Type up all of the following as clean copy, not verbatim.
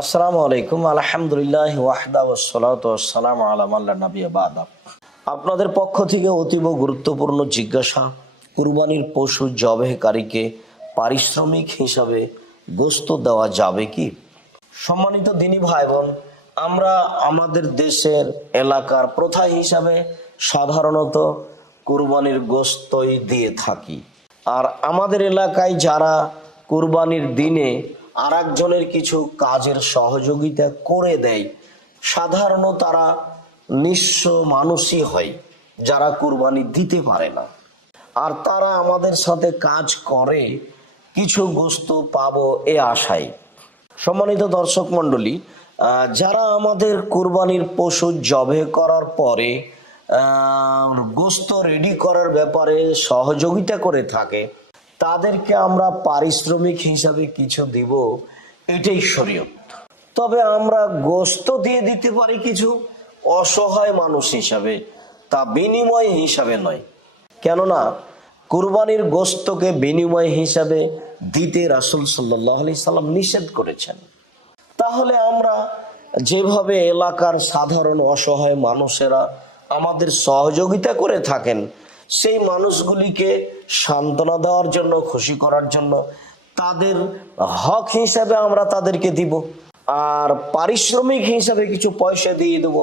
আসসালামু আলাইকুম, আলহামদুলিল্লাহ ওয়াহদা ওয়াসসালাতু ওয়াসসালামু আলা মান লা নাবিয়্যা বা'দা। আপনাদের পক্ষ থেকে অতীব গুরুত্বপূর্ণ জিজ্ঞাসা, কুরবানির পশু জবেহকারীকে পারিশ্রমিক হিসাবে গোশত দেওয়া যাবে কি? সম্মানিত দিনী ভাই বোন, আমরা আমাদের দেশের এলাকার প্রথা হিসাবে সাধারণত কুরবানির গোশতই দিয়ে থাকি। আর আমাদের এলাকায় যারা কুরবানির দিনে আর একজনের কিছু কাজের সহযোগিতা করে দেয়, সাধারণত তারা নিঃস্ব মানুষই হয় যারা কুরবানি দিতে পারে না। আর তারা আমাদের সাথে কাজ করে কিছু গোশত পাবো এ আশায়। সম্মানিত দর্শক মণ্ডলী, যারা আমাদের কুরবানির পশু জবে করার পরে গোশত রেডি করার ব্যাপারে সহযোগিতা করে থাকে, তাদেরকে আমরা পারিশ্রমিক হিসাবে কিছু দিব, এটাই শরীয়ত। তবে আমরা গোশত দিয়ে দিতে পারি কিছু অসহায় মানুষ হিসাবে, তা বিনিময় হিসাবে নয়। কেননা কুরবানির গোশতকে বিনিময় হিসাবে দিতে রাসূল সাল্লাল্লাহু আলাইহি সাল্লাম নিষেধ করেছেন। তাহলে আমরা যেভাবে এলাকার সাধারণ অসহায় মানুষেরা আমাদের সহযোগিতা করে থাকেন, সেই মানুষগুলিকে সান্ত্বনা দেওয়ার জন্য, খুশি করার জন্য তাদের হক হিসাবে আমরা তাদেরকে দিব, আর পারিশ্রমিক হিসাবে কিছু পয়সা দিয়ে দেব।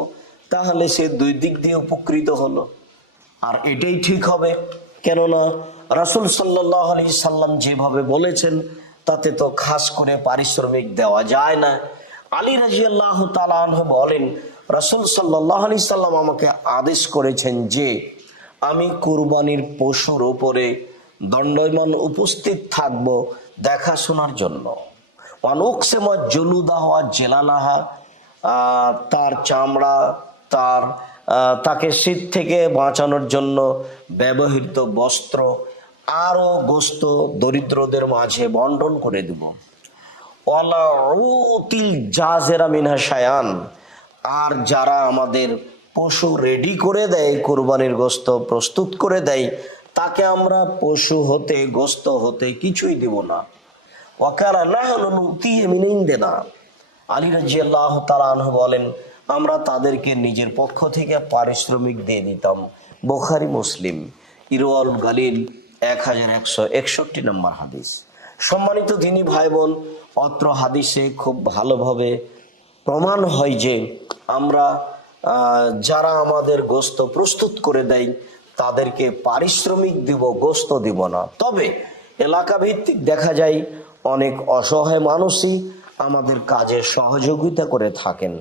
তাহলে সে দুই দিক দিয়ে উপকৃত হলো, আর এটাই ঠিক হবে। কেননা রাসূল সাল্লাল্লাহু আলাইহি সাল্লাম যেভাবে বলেছেন তাতে তো খাস করে পারিশ্রমিক দেওয়া যায় না। আলী রাদিয়াল্লাহু তাআলা আনহু বলেন, রাসূল সাল্লাল্লাহু আলাইহি সাল্লাম আমাকে আদেশ করেছেন যে আমি কুরবানির পশুর উপরে দণ্ডায়মান উপস্থিত থাকব দেখাশোনার জন্য। অনুকসেমা জুলুদাহ ওয়া জেলালাহা, তার চামড়া, তাকে শীত থেকে বাঁচানোর জন্য ব্যবহৃত বস্ত্র আরও গোশত দরিদ্রদের মাঝে বন্টন করে দেব। ওয়ালা উতিল জাযেরা মিনহা শায়ান, আর যারা আমাদের পশু রেডি করে দেয়, কুরবানির গোশত প্রস্তুত করে দেয়, তাকে আমরা পশু হতে গোশত হতে কিছুই দিব না। ওয়াকানা নাহনু নুতি মিন ইনদিনা, আলী রাদিয়াল্লাহু তাআলা আনহু বলেন, আমরা তাদেরকে নিজের পক্ষ থেকে পারিশ্রমিক দিয়ে দিতাম। বুখারী মুসলিম, ইরওয়াউল গালিল 1161 নম্বর হাদিস। সম্মানিত দিনী ভাই বোন, অত্র হাদিসে খুব ভালোভাবে প্রমাণ হয় যে আমরা যারা আমাদের গোশত প্রস্তুত করে দেয় তাদেরকে পারিশ্রমিক দিব, গোশত দিব না। তবে এলাকা ভিত্তিক দেখা যায় অনেক অসহায় মানুষই আমাদের কাজে সহযোগিতা করে থাকেন,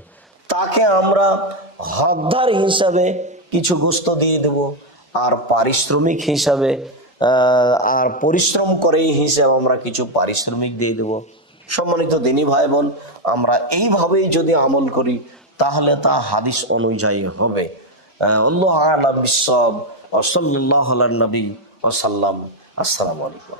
তাকে আমরা হকদার হিসাবে কিছু গোশত দিয়ে দেব, আর পারিশ্রমিক হিসাবে আর পরিশ্রম করে হিসাবে আমরা কিছু পারিশ্রমিক দিয়ে দেব। সম্মানিত দিনী ভাই বোন, আমরা এইভাবেই যদি আমল করি তাহলে তা হাদিস অনুযায়ী হবে। আল্লাহু আ'লাম বিস-সাওয়াব। ওয়া সাল্লাল্লাহু আলা নবী ওয়া সাল্লাম। আসসালামু আলাইকুম।